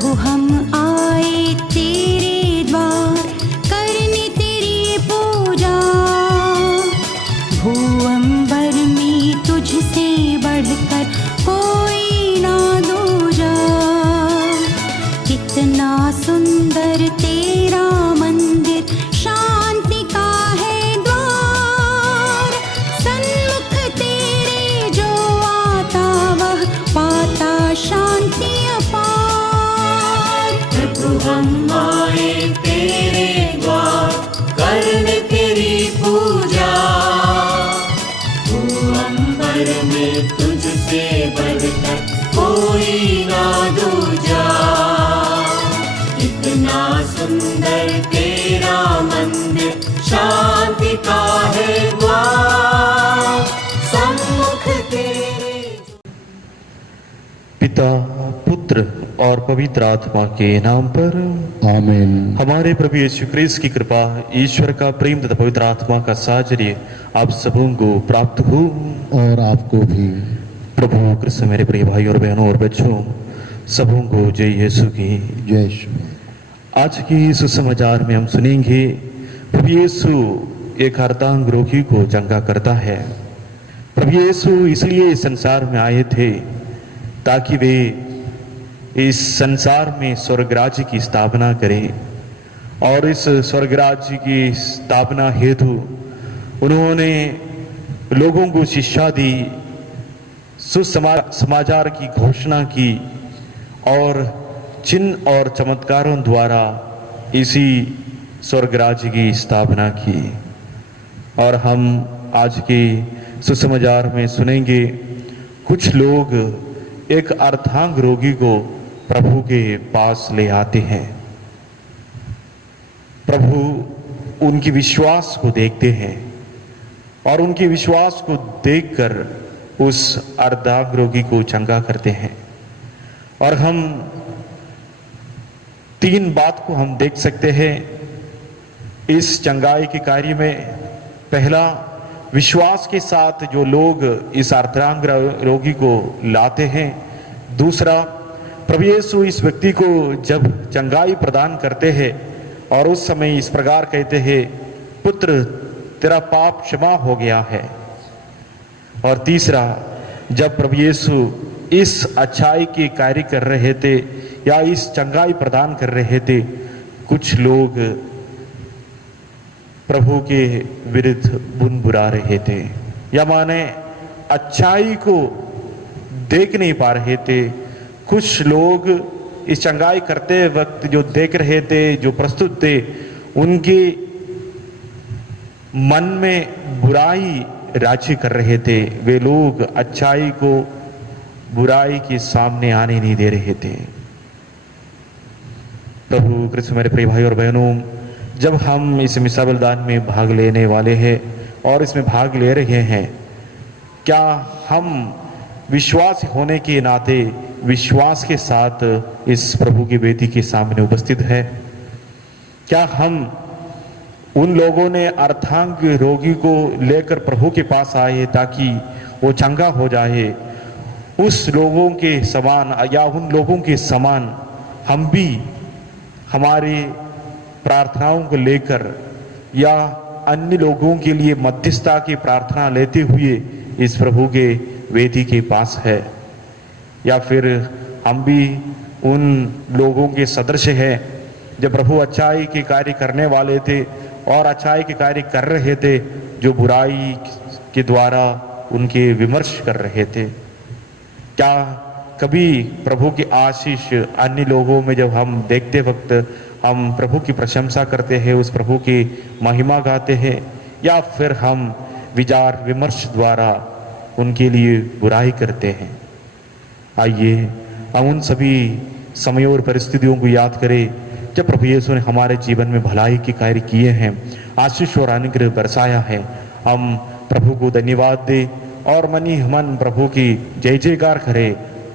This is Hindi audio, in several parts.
प्रभु हम आए तेरे द्वार, करने तेरी पूजा। भूअंबर में तुझसे बढ़कर कोई ना दूजा। कितना सुंदर तेरा मंदिर, शांति का है द्वार। सन्मुख तेरे जो आता वह पाता शांति अपार। प्रभु हम आए तेरे द्वार, करने तेरी पूजा। भूअंबर में तुझसे बढ़कर कोई ना दूजा। कितना सुंदर तेरा मंदिर, शांति का है द्वार। सम्मुख तेरे। पिता, पुत्र और पवित्र आत्मा के नाम पर आमीन। हमारे प्रभु यीशु क्रिस्त की कृपा, ईश्वर का प्रेम तथा पवित्र आत्मा का साहचर्य आप सबों को प्राप्त हो। और आपको भी। प्रभु कृष्ण मेरे प्रिय भाई और बहनों और बच्चों, सबों को जय यीशु की। जय यीशु। आज की सुसमाचार में हम सुनेंगे प्रभु यीशु एक अर्धांग रोगी को चंगा करता है। प्रभु यीशु इसलिए इस संसार में आए थे ताकि वे इस संसार में स्वर्ग राज्य की स्थापना करें। और इस स्वर्ग राज्य की स्थापना हेतु उन्होंने लोगों को शिक्षा दी, सुसमाचार की घोषणा की और चिन्ह और चमत्कारों द्वारा इसी स्वर्ग राज्य की स्थापना की। और हम आज के सुसमाचार में सुनेंगे कुछ लोग एक अर्धांग रोगी को प्रभु के पास ले आते हैं। प्रभु उनकी विश्वास को देखते हैं और उनके विश्वास को देखकर उस अर्धांग रोगी को चंगा करते हैं। और हम तीन बात को हम देख सकते हैं इस चंगाई के कार्य में। पहला, विश्वास के साथ जो लोग इस अर्धांग रोगी को लाते हैं। दूसरा, प्रभु यीशु इस व्यक्ति को जब चंगाई प्रदान करते हैं और उस समय इस प्रकार कहते हैं, पुत्र तेरा पाप क्षमा हो गया है। और तीसरा, जब प्रभु यीशु इस अच्छाई के कार्य कर रहे थे या इस चंगाई प्रदान कर रहे थे, कुछ लोग प्रभु के विरुद्ध बुनबुरा रहे थे, या माने अच्छाई को देख नहीं पा रहे थे। कुछ लोग इस चंगाई करते वक्त जो देख रहे थे, जो प्रस्तुत थे, उनके मन में बुराई राज्य कर रहे थे। वे लोग अच्छाई को बुराई के सामने आने नहीं दे रहे थे। प्रभु कृष्ण मेरे प्रिय भाई और बहनों, जब हम इस मिसा बलिदान में भाग लेने वाले हैं और इसमें भाग ले रहे हैं, क्या हम विश्वास होने के नाते विश्वास के साथ इस प्रभु की वेदी के सामने उपस्थित है? क्या हम उन लोगों ने अर्धांग रोगी को लेकर प्रभु के पास आए ताकि वो चंगा हो जाए, उस लोगों के समान या उन लोगों के समान हम भी हमारी प्रार्थनाओं को लेकर या अन्य लोगों के लिए मध्यस्थता की प्रार्थना लेते हुए इस प्रभु के वेदी के पास है? या फिर हम भी उन लोगों के सदृश हैं जब प्रभु अच्छाई के कार्य करने वाले थे और अच्छाई के कार्य कर रहे थे, जो बुराई के द्वारा उनके विमर्श कर रहे थे? क्या कभी प्रभु की आशीष अन्य लोगों में जब हम देखते वक्त हम प्रभु की प्रशंसा करते हैं, उस प्रभु की महिमा गाते हैं, या फिर हम विचार विमर्श द्वारा उनके लिए बुराई करते हैं? आइए हम उन सभी समयों और परिस्थितियों को याद करें जब प्रभु यीशु ने हमारे जीवन में भलाई के कार्य किए हैं, आशीष और अनुग्रह बरसाया है। हम प्रभु को धन्यवाद दें और मन ही मन प्रभु की जय जयकार करें,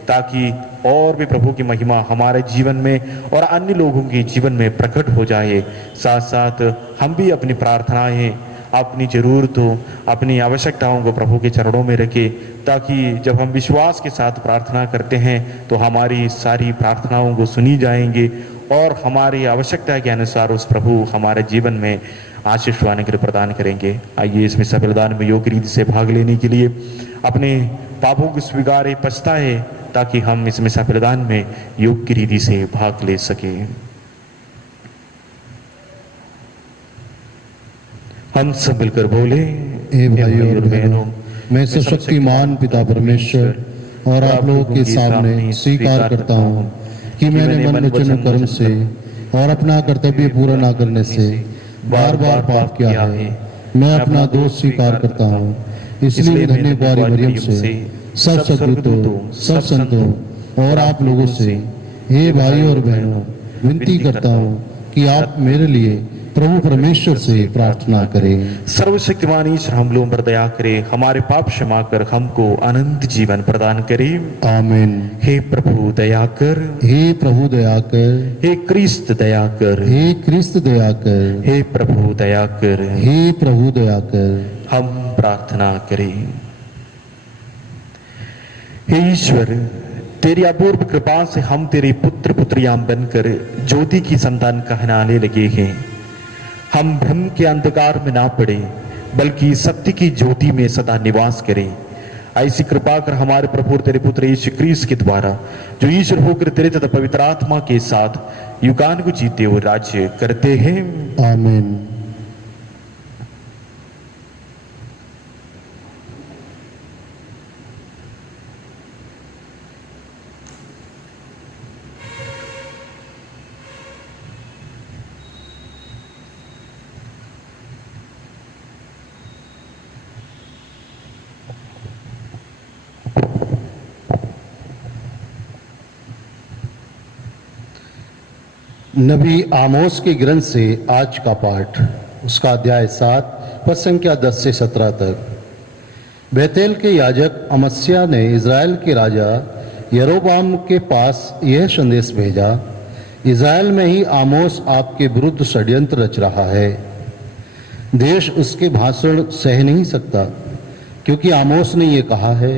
ताकि और भी प्रभु की महिमा हमारे जीवन में और अन्य लोगों के जीवन में प्रकट हो जाए। साथ साथ हम भी अपनी प्रार्थनाएं अपनी ज़रूरतों, अपनी आवश्यकताओं को प्रभु के चरणों में रखें, ताकि जब हम विश्वास के साथ प्रार्थना करते हैं तो हमारी सारी प्रार्थनाओं को सुनी जाएंगी और हमारी आवश्यकता के अनुसार उस प्रभु हमारे जीवन में आशीष वाने के लिए प्रदान करेंगे। आइए इसमें सब बलिदान में योग्य रीति से भाग लेने के लिए अपने पापों को स्वीकारे, पछताए, ताकि हम इसमें सब बलिदान में योग्य रीति से भाग ले सकें। हम सब मिलकर बोले, हे भाइयों और बहनों, मैं सर्वशक्तिमान पिता परमेश्वर और आप लोगों के सामने स्वीकार करता हूँ कि मैंने मन वचन कर्म से और अपना कर्तव्य पूरा न करने से बार बार पाप किया है। मैं अपना दोष स्वीकार करता हूँ। इसलिए धन्य कुंवारी मरियम से, सब सद्गुरुओं, सब संतों और आप लोगों से, हे भाइयों और बहनों, विनती करता हूँ कि आप मेरे लिए प्रभु परमेश्वर से प्रार्थना करें। सर्वशक्तिमान ईश्वर हम लोगों पर दया करे, हमारे पाप क्षमा कर हमको अनंत जीवन प्रदान करे। आमीन। हे प्रभु दया कर, हे प्रभु दया कर, हे क्रिस्त दया कर, हे क्रिस्त दया कर, हे प्रभु दया कर। हे प्रभु दया कर। हम प्रार्थना करें। हे ईश्वर, तेरी अपूर्व कृपा से हम तेरे पुत्र पुत्रियां बनकर ज्योति की संतान कहलाने लगे हैं। हम भ्रम के अंधकार में ना पड़े, बल्कि सत्य की ज्योति में सदा निवास करें। ऐसी कृपा कर हमारे प्रभु तेरे पुत्र यीशु क्रिस्त के द्वारा, जो ईश्वर होकर तेरे तथा पवित्र आत्मा के साथ युगान को जीते हुए राज्य करते हैं। आमीन। नबी आमोस के ग्रंथ से आज का पाठ, उसका अध्याय 7 पद संख्या 10 से 17 तक। बेतेल के याजक अमस्या ने इज़राइल के राजा यरोबाम के पास यह संदेश भेजा, इज़राइल में ही आमोस आपके विरुद्ध षड्यंत्र रच रहा है। देश उसके भाषण सह नहीं सकता, क्योंकि आमोस ने ये कहा है,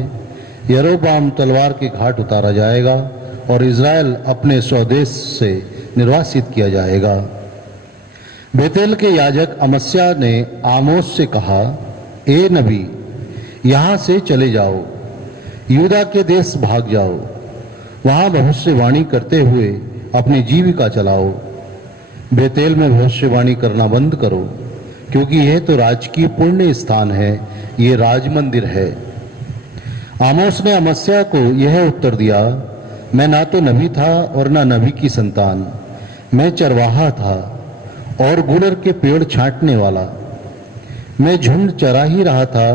यरोबाम तलवार के घाट उतारा जाएगा और इज़राइल अपने स्वदेश से निर्वासित किया जाएगा। बेतेल के याजक अमस्या ने आमोस से कहा, ए नबी, यहाँ से चले जाओ, यूदा के देश भाग जाओ, वहाँ भविष्यवाणी करते हुए अपनी जीविका चलाओ। बेतेल में भविष्यवाणी करना बंद करो, क्योंकि यह तो राजकीय पुण्य स्थान है, ये राज मंदिर है। आमोस ने अमस्या को यह उत्तर दिया, मैं ना तो नबी था और ना नबी की संतान, मैं चरवाहा था और गुलर के पेड़ छांटने वाला। मैं झुंड चरा ही रहा था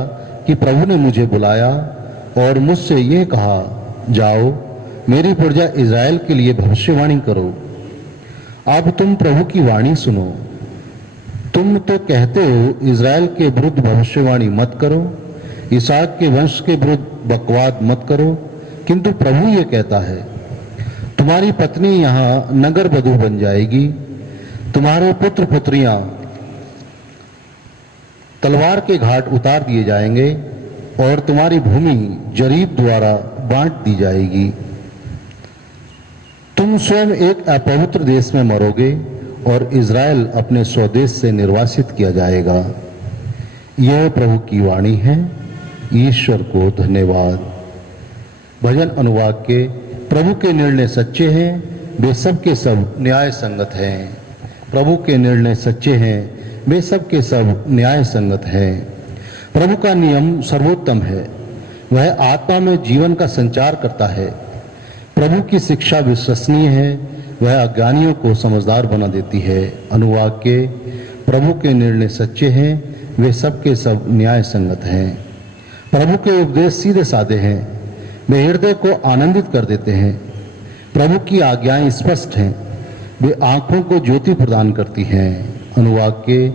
कि प्रभु ने मुझे बुलाया और मुझसे यह कहा, जाओ मेरी प्रजा इज़राइल के लिए भविष्यवाणी करो। अब तुम प्रभु की वाणी सुनो। तुम तो कहते हो इज़राइल के विरुद्ध भविष्यवाणी मत करो, इसहाक के वंश के विरुद्ध बकवाद मत करो, किंतु प्रभु ये कहता है, तुम्हारी पत्नी यहाँ नगर वधू बन जाएगी, तुम्हारे पुत्र पुत्रियां तलवार के घाट उतार दिए जाएंगे और तुम्हारी भूमि जरीब द्वारा बांट दी जाएगी। तुम स्वयं एक अपवित्र देश में मरोगे और इज़राइल अपने स्वदेश से निर्वासित किया जाएगा। यह प्रभु की वाणी है। ईश्वर को धन्यवाद। भजन अनुवाद के, प्रभु के निर्णय सच्चे हैं, वे सब के सब न्याय संगत हैं। प्रभु के निर्णय सच्चे हैं, वे सब के सब न्याय संगत हैं। प्रभु का नियम सर्वोत्तम है, वह आत्मा में जीवन का संचार करता है। प्रभु की शिक्षा विश्वसनीय है, वह अज्ञानियों को समझदार बना देती है। अनुवाद के, प्रभु के निर्णय सच्चे हैं, वे सब के सब न्याय संगत हैं। प्रभु के उपदेश सीधे साधे हैं, वे हृदय को आनंदित कर देते हैं। प्रभु की आज्ञाएं स्पष्ट हैं, वे आंखों को ज्योति प्रदान करती हैं। अनुवाद के,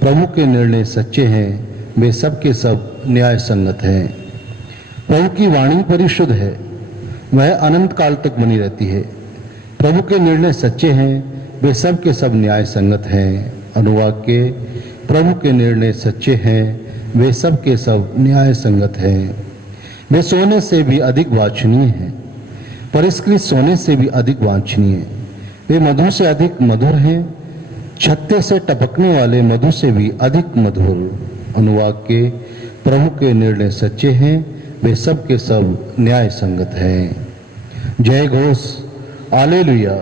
प्रभु के निर्णय सच्चे हैं, वे सब के सब न्याय संगत हैं। प्रभु की वाणी परिशुद्ध है, वह अनंत काल तक बनी रहती है। प्रभु के निर्णय सच्चे हैं, वे सब के सब न्याय संगत हैं। अनुवाद के, प्रभु के निर्णय सच्चे हैं, वे सब के सब न्याय संगत हैं। वे सोने से भी अधिक वांछनीय हैं, परिष्कृत सोने से भी अधिक वांछनीय। वे मधु से अधिक मधुर हैं, छत्ते से टपकने वाले मधु से भी अधिक मधुर। अनुवाद के प्रभु के निर्णय सच्चे हैं, वे सब के सब न्याय संगत हैं। जय घोष, हालेलुया।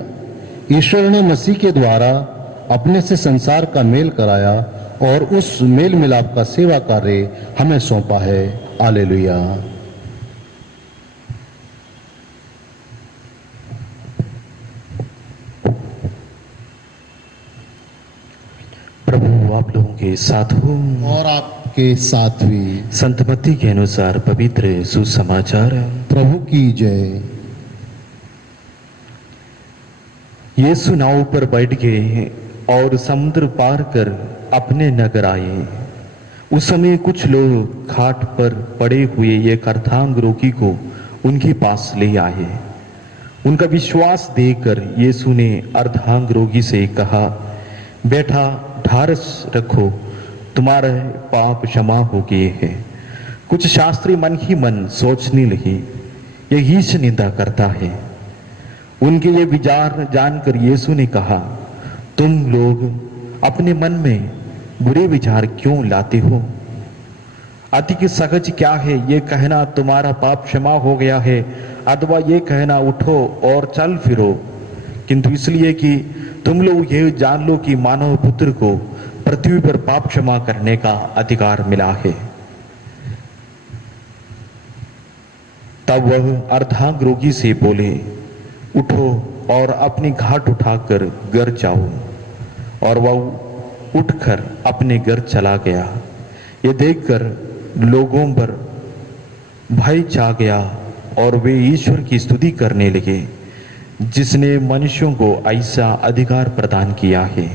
ईश्वर ने मसीह के द्वारा अपने से संसार का मेल कराया और उस मेल मिलाप का सेवा कार्य हमें सौंपा है। हालेलुया। प्रभु आप लोगों के साथ हो और आपके साथ भी। संत मत्ती के अनुसार पवित्र सुसमाचार। प्रभु की जय। यीशु नाव पर बैठ गए और समुद्र पार कर अपने नगर आए। उस समय कुछ लोग घाट पर पड़े हुए एक अर्धांग रोगी को उनके पास ले आए। उनका विश्वास देखकर यीशु ने अर्धांग रोगी से कहा, बेटा ढारस रखो, तुम्हारे पाप क्षमा हो गए हैं। कुछ शास्त्री मन ही मन सोचने लगे, यह ईश निंदा करता है। उनके ये विचार जानकर यीशु ने कहा, तुम लोग अपने मन में बुरे विचार क्यों लाते हो? अति सहज क्या है ये कहना तुम्हारा पाप क्षमा हो गया है, अथवा ये कहना उठो और चल फिरो, किंतु इसलिए कि तुम लोग ये जान लो कि मानव पुत्र को पृथ्वी पर पाप क्षमा करने का अधिकार मिला है। तब वह अर्धांग रोगी से बोले, उठो और अपनी घाट उठाकर घर जाओ। और वह उठकर अपने घर चला गया। ये देखकर लोगों पर भय छा गया और वे ईश्वर की स्तुति करने लगे, जिसने मनुष्यों को ऐसा अधिकार प्रदान किया है।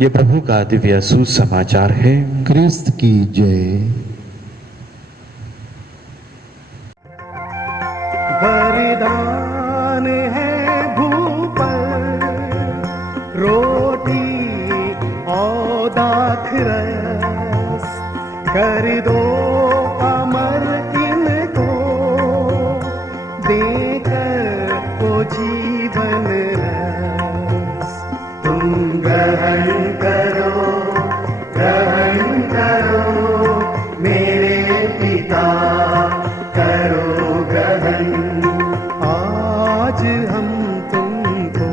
ये प्रभु का दिव्य सुसमाचार है। क्रिस्त की जय। वरदान है भूपर, रोटी और दाखरस, कर दो अमर इनको, देकर वो जीवन रस। तुम ग्रहण करो, ग्रहण करो मेरे पिता, करो ग्रहण। आज हम तुमको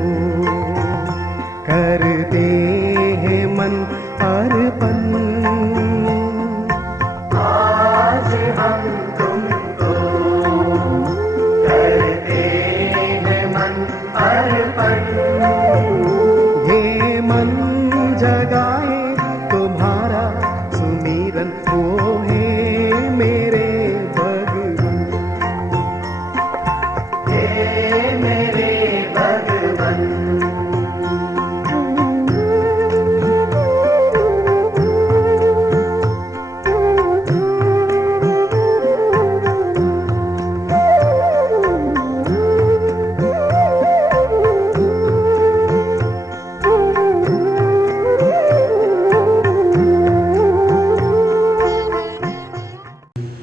करते हैं मन अर्पण, आज हम तुमको करते हैं मन अर्पण। ये मन जगाए तुम्हारा सुमिरन, वो है मेरे भगवान, हे मेरे भगवान।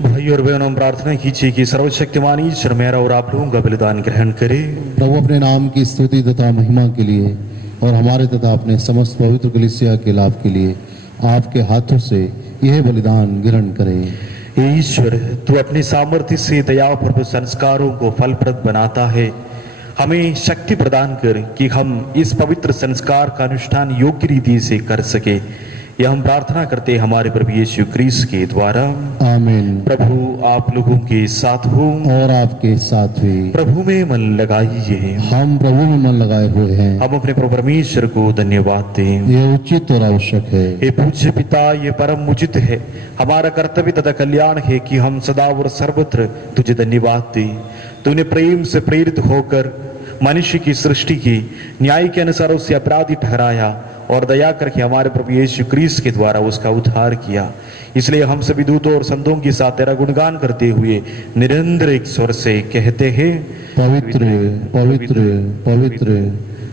भाई और बहनों, प्रार्थना कीजिए कि सर्वशक्तिमान ईश्वर मेरा और आप लोगों का बलिदान ग्रहण करे। प्रभु अपने नाम की स्तुति तथा महिमा के लिए और हमारे तथा अपने समस्त पवित्र कलीसिया के लाभ के लिए आपके हाथों से यह बलिदान ग्रहण करें। हे ईश्वर, तू अपनी सामर्थ्य से दयापूर्वक संस्कारों को फलप्रद बनाता है। हमें शक्ति प्रदान कर कि हम इस पवित्र संस्कार का अनुष्ठान योग्य रीति से कर सके। यह हम प्रार्थना करते हैं हमारे प्रभु यीशु क्रिस्त के द्वारा। आमीन। प्रभु आप लोगों के साथ हो और आपके साथ भी। प्रभु में मन लगाइए। हम प्रभु में मन लगाए हुए हैं। हम अपने प्रभु परमेश्वर को धन्यवाद दें। यह उचित और आवश्यक है। हे पूज्य पिता, ये परम उचित है, हमारा कर्तव्य तथा कल्याण है कि हम सदा और सर्वत्र तुझे धन्यवाद दें। तूने प्रेम से प्रेरित होकर मनुष्य की सृष्टि की, न्याय के अनुसार उसे अपराधी ठहराया और दया करके हमारे प्रभु यीशु क्रिस्त के द्वारा उसका उद्धार किया। इसलिए हम सभी दूतों और संतों के साथ तेरा गुणगान करते हुए निरंतर एक स्वर से कहते हैं, पवित्र पवित्र पवित्र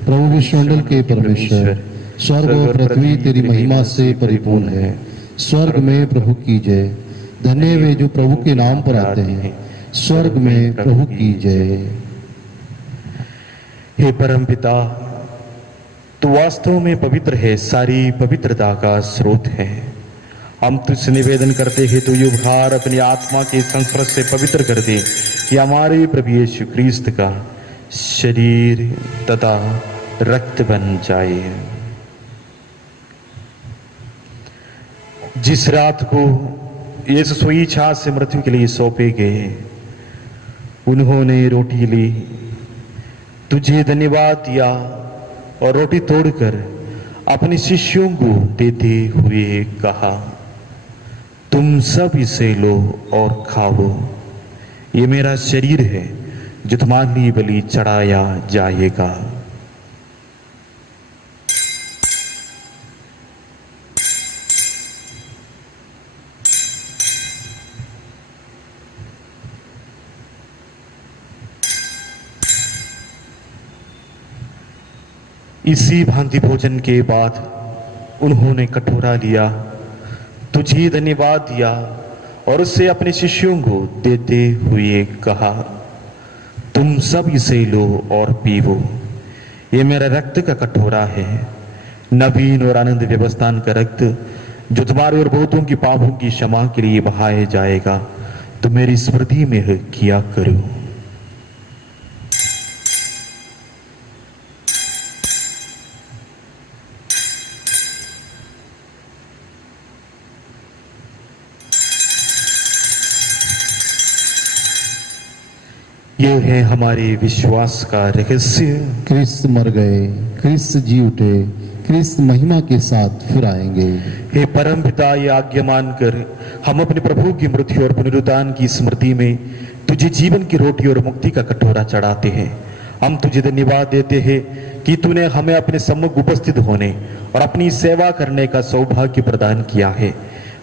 प्रभु विश्वमंडल के परमेश्वर, स्वर्ग और पृथ्वी तेरी महिमा से परिपूर्ण है। स्वर्ग में प्रभु की जय। धन्य वे जो प्रभु के नाम पर आते हैं। स्वर्ग में प्रभु की जय। हे परम पिता, तू वास्तव में पवित्र है, सारी पवित्रता का स्रोत है। हम तुझसे निवेदन करते हैं तो युगहार अपनी आत्मा के संस्पर्श से पवित्र कर दे कि हमारे प्रभु यीशु क्रिस्त का शरीर तथा रक्त बन जाए। जिस रात को यीशु सोई इच्छा से मृत्यु के लिए सौंपे गए, उन्होंने रोटी ली, तुझे धन्यवाद दिया और रोटी तोड़कर अपने शिष्यों को देते हुए कहा, तुम सब इसे लो और खाओ, ये मेरा शरीर है जो तुम्हारे लिए बलि चढ़ाया जाएगा। इसी भांति भोजन के बाद उन्होंने कटोरा लिया, तुझे धन्यवाद दिया और उससे अपने शिष्यों को देते हुए कहा, तुम सब इसे लो और पीवो, ये मेरा रक्त का कटोरा है, नवीन और आनंद व्यवस्थान का रक्त जो तुम्हारे और बहुतों की पापों की क्षमा के लिए बहाया जाएगा। तो मेरी स्मृति में किया करो। यह है हमारे विश्वास का रहस्य। क्रिस्त मर गए, क्रिस्त जी उठे, क्रिस्त महिमा के साथ फिर आएंगे। हे परम पिता, ये आज्ञा मानकर हम अपने प्रभु की मृत्यु और पुनरुत्थान की स्मृति में तुझे जीवन की रोटी और मुक्ति का कटोरा चढ़ाते हैं। हम तुझे धन्यवाद देते हैं कि तूने हमें अपने सम्मुख उपस्थित होने और अपनी सेवा करने का सौभाग्य प्रदान किया है।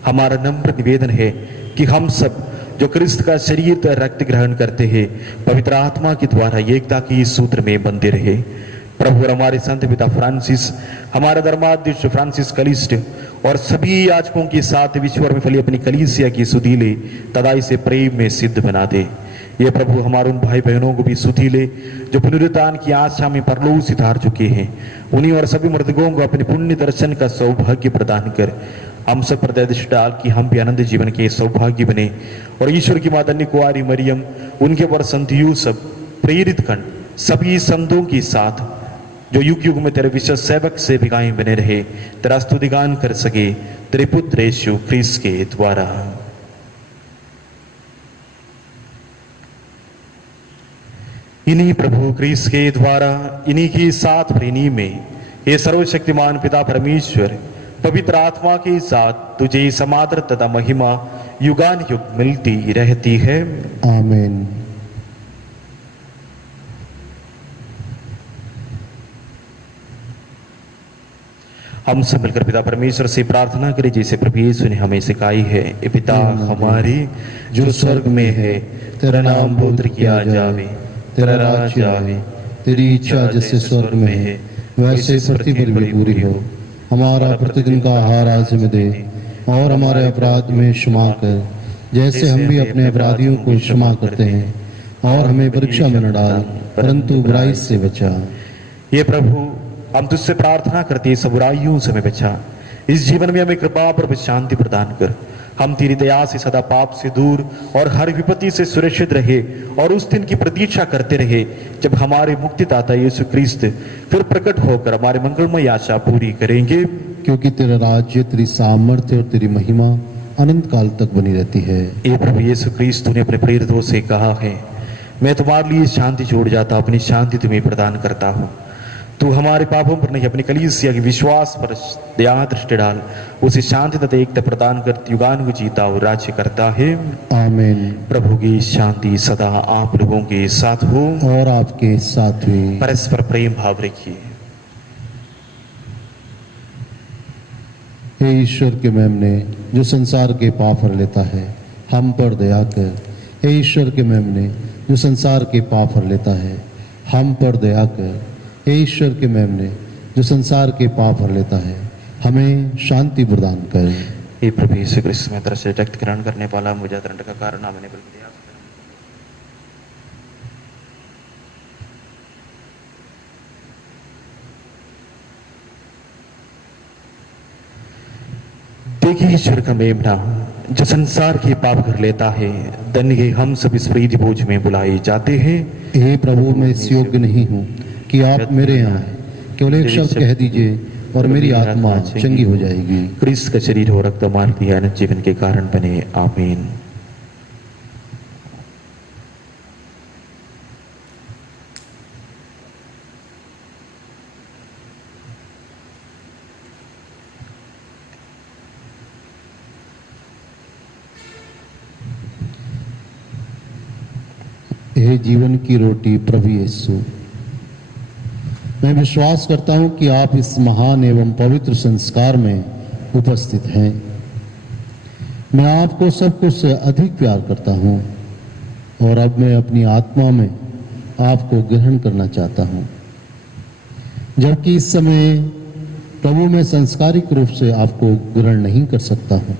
हमारा नम्र निवेदन है कि हम सब जो क्रिस्त का शरीर तथा रक्त ग्रहण करते हैं, पवित्र आत्मा के द्वारा एकता के सूत्र में बंधे रहे। प्रभु और हमारे संत पिता फ्रांसिस, हमारा धर्माध्यक्ष फ्रांसिस कलिस्ट और सभी याजकों के साथ विश्व में फैली अपनी कलीसिया की सुधीले तथा इसे प्रेम में सिद्ध बना दे। ये प्रभु हमारे उन भाई बहनों को भी सुधीले जो पुनरुत्थान की आशा में परलोक सिधार चुके हैं। उन्हीं और सभी मृतकों को अपने पुण्य दर्शन का सौभाग्य प्रदान कर हम सब पर दृष्टि डाल कि हम भी आनंद जीवन के सौभाग्य बने और ईश्वर की माता धन्य कुंवारी मरियम, उनके वर संत यूसुफ, प्रेरित गण, सभी संतों के साथ जो युग युग में तेरे विश्व सेवक सेविकाएं बने रहे, तेरा स्तुतिगान कर सके तेरे पुत्र यीशु क्रिस्त के द्वारा। इन्हीं प्रभु क्रिस्त के द्वारा, इन्हीं के साथ और इन्हीं में ये सर्वशक्तिमान पिता परमेश्वर पवित्र आत्मा के साथ तुझे समादर तथा महिमा युगान युग मिलती रहती है। आमीन। हम सब मिलकर पिता परमेश्वर से प्रार्थना करें जैसे प्रभु यीशु ने हमें सिखाई है। ए पिता हमारे जो स्वर्ग में है, तेरा नाम पवित्र किया जावे, तेरा राज्य आवे, तेरी इच्छा जैसे स्वर्ग में है वैसे पृथ्वी पर भी पूरी हो। हमारा प्रतिदिन का आहार आज हमें दे और हमारे अपराध में क्षमा कर जैसे हम भी अपने अपराधियों को क्षमा करते हैं, और हमें परीक्षा में न डाल परंतु बुराई से बचा। ये प्रभु हम तुझसे प्रार्थना करते हैं, सब बुराइयों से हमें बचा। इस जीवन में हमें कृपा और शांति प्रदान कर। हम तेरी दया से सदा पाप से दूर और हर विपत्ति से सुरक्षित रहे और उस दिन की प्रतीक्षा करते रहे जब हमारे मुक्तिदाता यीशु क्रिस्त फिर प्रकट होकर हमारे मंगलमय आशा पूरी करेंगे। क्योंकि तेरा राज्य, तेरी सामर्थ्य और तेरी महिमा अनंत काल तक बनी रहती है। ये प्रभु यीशु क्रिस्त ने अपने प्रेरितों से कहा है, मैं तुम्हारे लिए शांति छोड़ जाता, अपनी शांति तुम्हें प्रदान करता हूँ। तू हमारे पापों पर नहीं, अपनी कलीसिया के विश्वास पर दया दृष्टि डाल, उसे शांति तथा एकता प्रदान कर युगान को जीता और राज्य करता है। आमीन। प्रभु की शांति सदा आप लोगों के साथ हो और आपके साथ भी। परस्पर प्रेम भाव रखिए। हे ईश्वर के मेमने जो संसार के पाप हर लेता है, हम पर दया कर। हे ईश्वर के मेमने जो संसार के पाप हर लेता है, हम पर दया कर। हे ईश्वर के मेमने जो संसार के पाप भर लेता है, हमें शांति प्रदान कर। हे प्रभु यीशु क्रिस्त में तरह से रक्त ग्रहण करने वाला मुझे दंड का कारण हमने बल दिया। देखिए ईश्वर का मेमना जो संसार के पाप कर लेता है, धन्य हम सब इस प्रीति भोज में बुलाए जाते हैं। हे प्रभु, मैं इस योग्य नहीं हूँ कि आप मेरे यहाँ आए, केवल एक शब्द कह दीजिए और मेरी आत्मा चंगी हो जाएगी। क्रिस्त का शरीर हो रक्त हमारे लिए अनंत जीवन के कारण बने। आमीन। हे जीवन की रोटी प्रभु यीशु, मैं विश्वास करता हूं कि आप इस महान एवं पवित्र संस्कार में उपस्थित हैं। मैं आपको सब कुछ से अधिक प्यार करता हूं और अब मैं अपनी आत्मा में आपको ग्रहण करना चाहता हूं। जबकि इस समय प्रभु मैं सांस्कारिक रूप से आपको ग्रहण नहीं कर सकता हूं,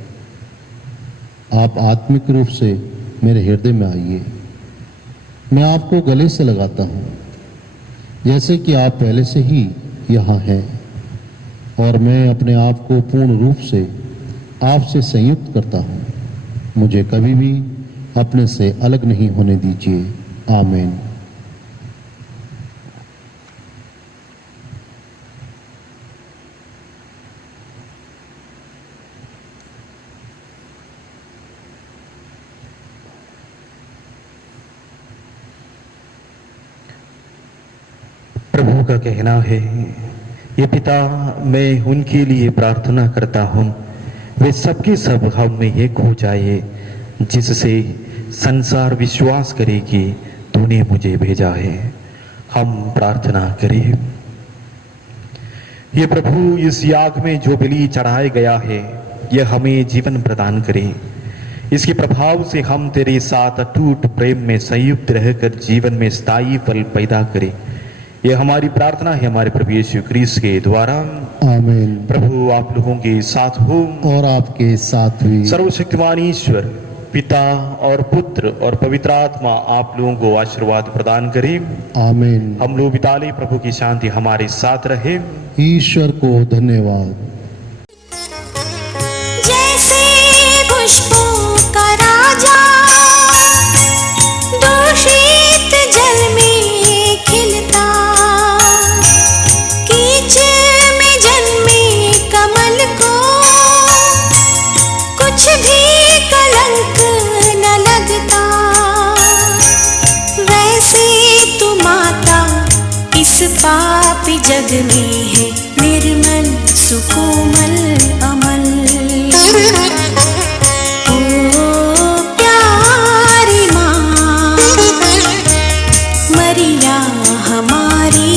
आप आत्मिक रूप से मेरे हृदय में आइए। मैं आपको गले से लगाता हूं जैसे कि आप पहले से ही यहाँ हैं, और मैं अपने आप को पूर्ण रूप से आपसे संयुक्त करता हूं। मुझे कभी भी अपने से अलग नहीं होने दीजिए। आमीन। प्रभु का कहना है, ये पिता, मैं उनके लिए प्रार्थना करता हूँ, वे सबके सब हम में एक हो जाए, जिससे संसार विश्वास करे कि तूने मुझे भेजा है। हम प्रार्थना करें। ये प्रभु, इस याग में जो बलि चढ़ाया गया है, यह हमें जीवन प्रदान करे। इसके प्रभाव से हम तेरे साथ अटूट प्रेम में संयुक्त रहकर जीवन में स्थायी फल पैदा करें। यह हमारी प्रार्थना है हमारे प्रभु यीशु क्रिस्त के द्वारा। आमीन। प्रभु आप लोगों के साथ हो और आपके साथ भी। सर्वशक्तिमान ईश्वर पिता और पुत्र और पवित्र आत्मा आप लोगों को आशीर्वाद प्रदान करे। आमीन। हम लोग बिताले, प्रभु की शांति हमारे साथ रहे। ईश्वर को धन्यवाद। जैसे पुष्पों का राजा दूषित जल में खिलता, कीच में जन्मे कमल को कुछ भी कलंक न लगता, वैसे तू माता इस पापी जग में है निर्मल सुकोमल अमल। ओ प्यारी माँ मरिया हमारी